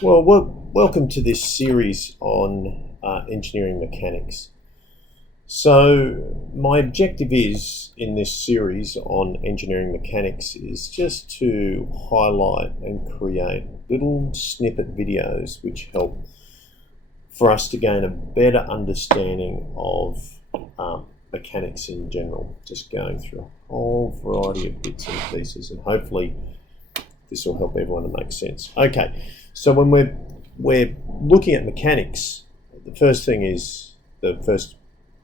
Welcome to this series on engineering mechanics. So my objective is in this series on engineering mechanics is just to highlight and create little snippet videos which help for us to gain a better understanding of mechanics in general, just going through a whole variety of bits and pieces, and hopefully this will help everyone to make sense. Okay, so when we're looking at mechanics, the first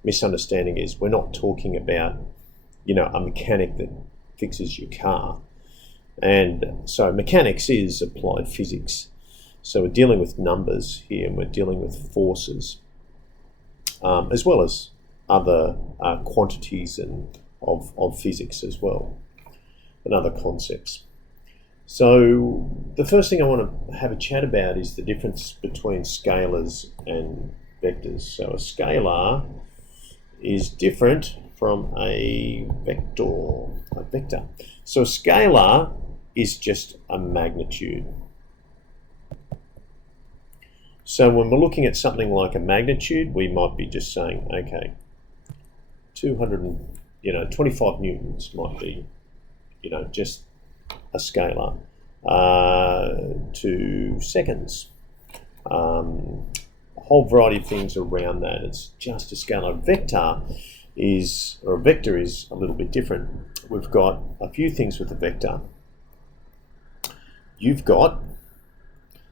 misunderstanding is we're not talking about, a mechanic that fixes your car. And so mechanics is applied physics. So we're dealing with numbers here, and we're dealing with forces, as well as other quantities of physics as well, and other concepts. So the first thing I want to have a chat about is the difference between scalars and vectors. So a scalar is different from a vector. So a scalar is just a magnitude. So when we're looking at something like a magnitude, we might be just saying, okay, 25 newtons might be, just a scalar. 2 seconds. A whole variety of things around that. It's just a scalar. A vector is a little bit different. We've got a few things with a vector. You've got,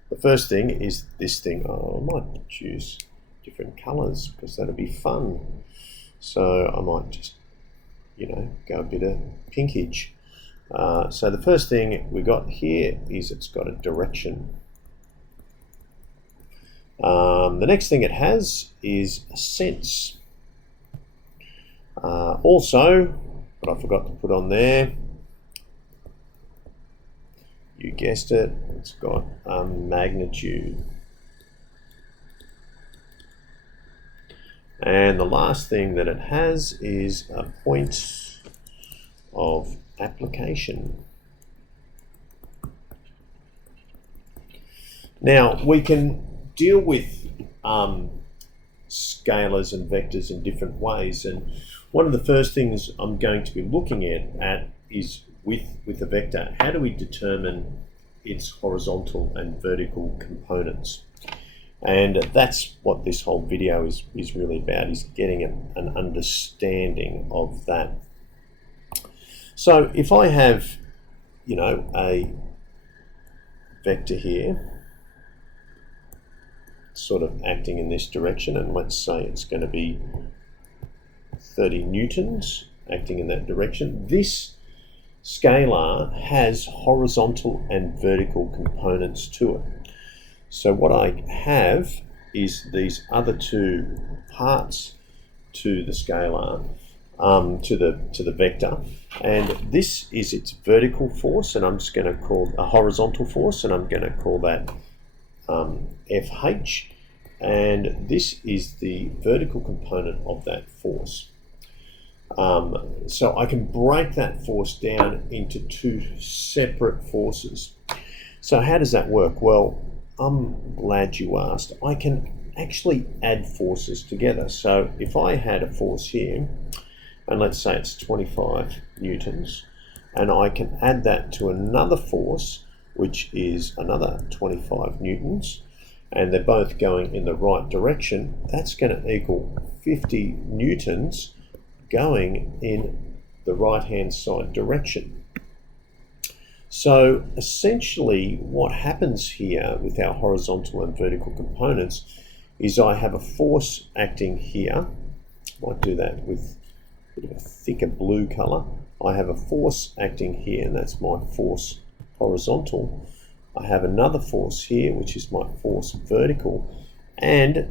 the first thing is this thing. I might choose different colors because that'll be fun. So I might just, go a bit of pinkage. So the first thing we got here is it's got a direction. The next thing it has is a sense. Also, what I forgot to put on there, you guessed it, it's got a magnitude. And the last thing that it has is a point of application. Now we can deal with scalars and vectors in different ways, and one of the first things I'm going to be looking at is with a vector, how do we determine its horizontal and vertical components? And that's what this whole video is really about, is getting an understanding of that. So if I have, a vector here, sort of acting in this direction, and let's say it's going to be 30 newtons acting in that direction, this scalar has horizontal and vertical components to it. So what I have is these other two parts to the scalar, to the vector, and this is its vertical force, and I'm just going to call a horizontal force, and I'm going to call that FH, and this is the vertical component of that force. So I can break that force down into two separate forces. So how does that work? Well, I'm glad you asked. I can actually add forces together. So if I had a force here, and let's say it's 25 newtons, and I can add that to another force, which is another 25 newtons, and they're both going in the right direction, that's going to equal 50 newtons going in the right-hand side direction. So essentially what happens here with our horizontal and vertical components is I have a force acting here. Might do that with a bit of a thicker blue color. I have a force acting here, and that's my force horizontal. I have another force here, which is my force vertical. And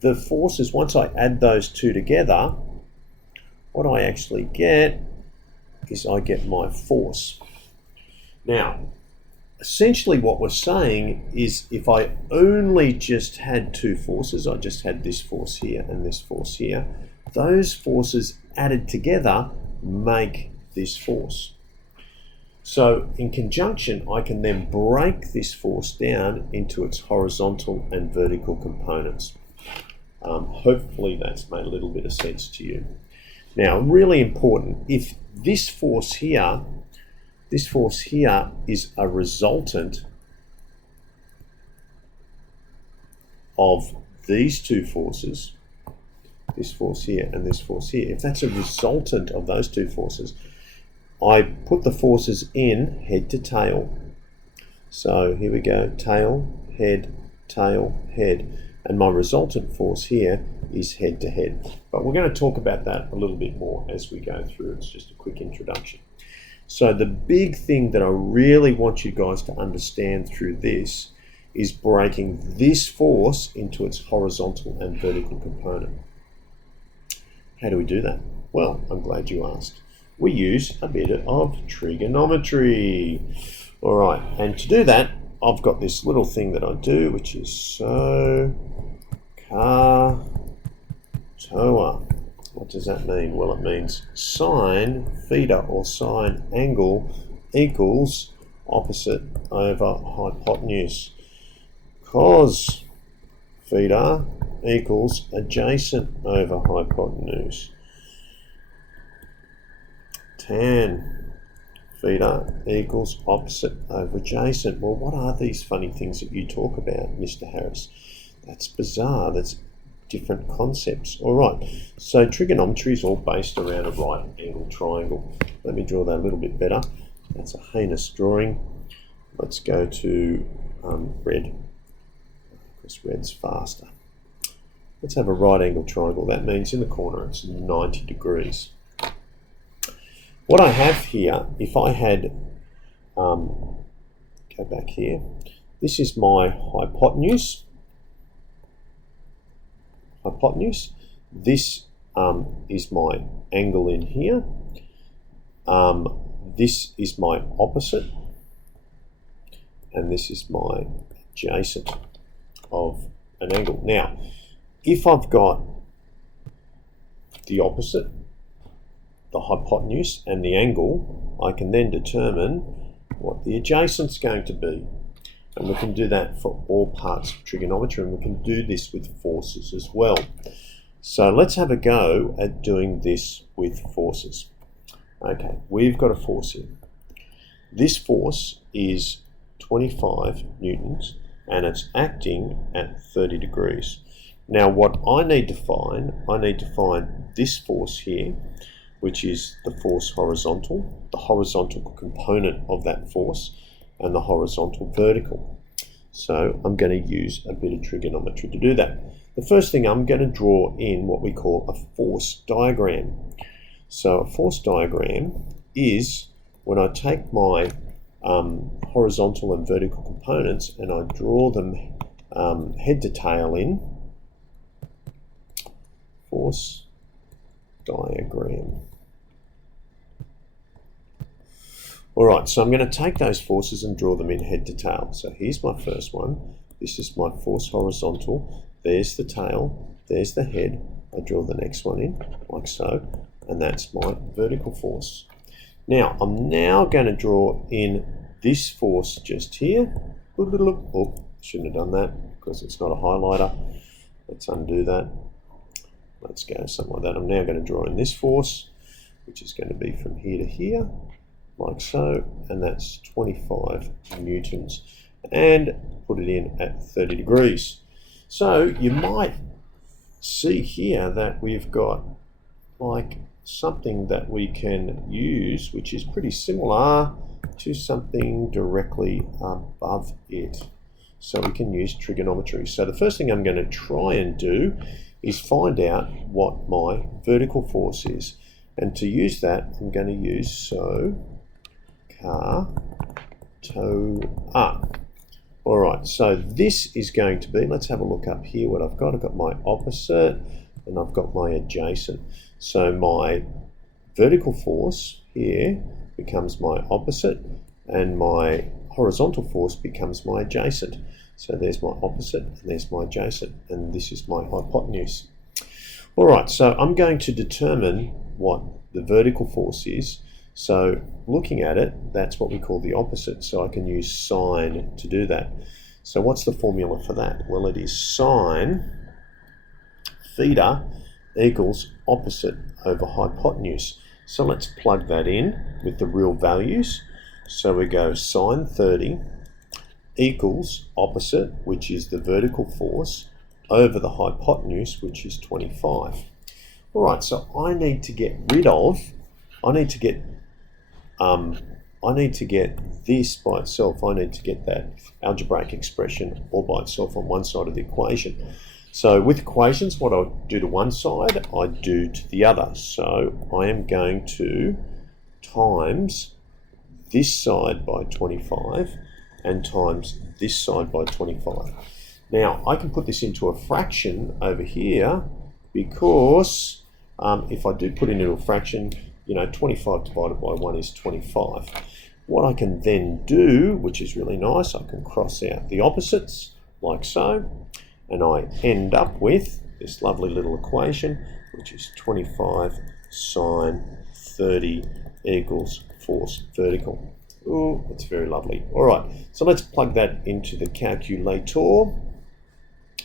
the forces, once I add those two together, what I actually get is I get my force. Now, essentially what we're saying is if I only just had two forces, I just had this force here and this force here, those forces added together make this force. So in conjunction, I can then break this force down into its horizontal and vertical components. Hopefully that's made a little bit of sense to you. Now, really important, if this force here is a resultant of these two forces, this force here and this force here, if that's a resultant of those two forces, I put the forces in head to tail. So here we go, tail, head, and my resultant force here is head to head. But we're going to talk about that a little bit more as we go through. It's just a quick introduction. So the big thing that I really want you guys to understand through this is breaking this force into its horizontal and vertical component. How do we do that? Well, I'm glad you asked. We use a bit of trigonometry. All right, and to do that, I've got this little thing that I do, which is SOHCAHTOA. What does that mean? Well, it means sine theta or sine angle equals opposite over hypotenuse. Cos theta equals adjacent over hypotenuse. Tan theta equals opposite over adjacent. Well, what are these funny things that you talk about, Mr. Harris? That's bizarre. That's different concepts. All right, so trigonometry is all based around a right angle triangle. Let me draw that a little bit better. That's a heinous drawing. Let's go to red, because red's faster. Let's have a right angle triangle. That means in the corner it's 90 degrees. What I have here, if I had, go back here, this is my hypotenuse. This is my angle in here. This is my opposite, and this is my adjacent of an angle. Now, if I've got the opposite, the hypotenuse and the angle, I can then determine what the adjacent's going to be. And we can do that for all parts of trigonometry, and we can do this with forces as well. So let's have a go at doing this with forces. Okay, we've got a force here. This force is 25 newtons and it's acting at 30 degrees. Now what I need to find this force here, which is the force horizontal, the horizontal component of that force, and the horizontal vertical. So I'm going to use a bit of trigonometry to do that. The first thing, I'm going to draw in what we call a force diagram. So a force diagram is when I take my horizontal and vertical components and I draw them head to tail in. Force diagram. Alright, so I'm going to take those forces and draw them in head to tail. So here's my first one. This is my force horizontal. There's the tail. There's the head. I draw the next one in, like so. And that's my vertical force. Now, I'm now going to draw in this force just here. Oh, shouldn't have done that because it's not a highlighter. Let's undo that. Let's go something like that. I'm now going to draw in this force, which is going to be from here to here, like so, and that's 25 newtons, and put it in at 30 degrees. So you might see here that we've got like something that we can use which is pretty similar to something directly above it. So we can use trigonometry. So the first thing I'm going to try and do is find out what my vertical force is. And to use that, I'm going to use SOHCAHTOA. Alright, so this is going to be, let's have a look up here what I've got. I've got my opposite and I've got my adjacent. So my vertical force here becomes my opposite and my horizontal force becomes my adjacent. So there's my opposite and there's my adjacent, and this is my hypotenuse. Alright, so I'm going to determine what the vertical force is. So looking at it, that's what we call the opposite. So I can use sine to do that. So what's the formula for that? Well, it is sine theta equals opposite over hypotenuse. So let's plug that in with the real values. So we go sine 30 equals opposite, which is the vertical force, over the hypotenuse, which is 25. All right, so I need to get this by itself. I need to get that algebraic expression all by itself on one side of the equation. So with equations, what I do to one side, I do to the other. So I am going to times this side by 25 and times this side by 25. Now, I can put this into a fraction over here because if I do put it into a fraction, 25 divided by 1 is 25. What I can then do, which is really nice, I can cross out the opposites like so, and I end up with this lovely little equation, which is 25 sine 30 equals force vertical. Oh, that's very lovely. All right, so let's plug that into the calculator.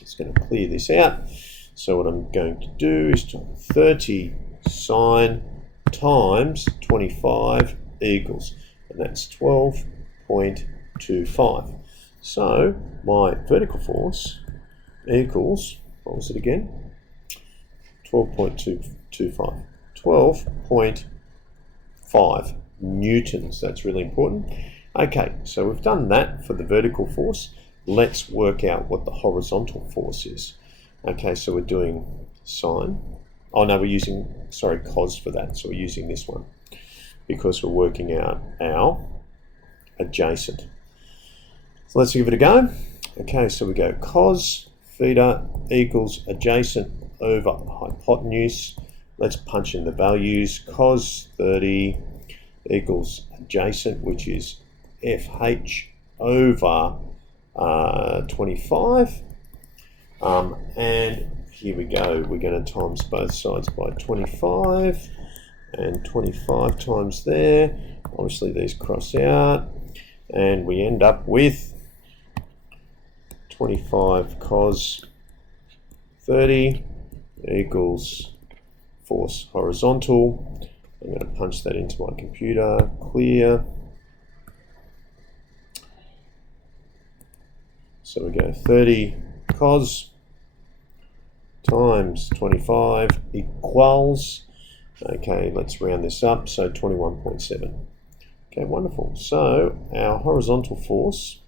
It's going to clear this out. So what I'm going to do is 30 sine times 25 equals, and that's 12.25. So my vertical force equals, what was it again? 12.225. 12.5 newtons. That's really important. Okay, so we've done that for the vertical force. Let's work out what the horizontal force is. Okay, so we're doing sine. Oh no, we're using, cos for that. So we're using this one because we're working out our adjacent. So let's give it a go. Okay, so we go cos theta equals adjacent over hypotenuse. Let's punch in the values. Cos 30 equals adjacent, which is FH over 25. And here we go. We're going to times both sides by 25. And 25 times there. Obviously these cross out. And we end up with 25 cos 30 equals force horizontal. I'm going to punch that into my computer, clear. So we go 30 cos times 25 equals, okay, let's round this up, so 21.7. Okay, wonderful. So our horizontal force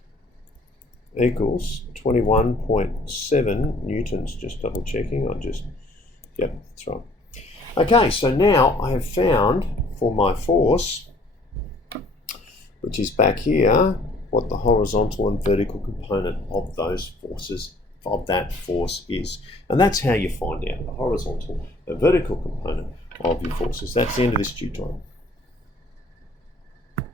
equals 21.7 newtons, just double checking, yep, that's right. Okay, so now I have found for my force, which is back here, what the horizontal and vertical component of those forces, of that force is. And that's how you find out the horizontal and vertical component of your forces. That's the end of this tutorial.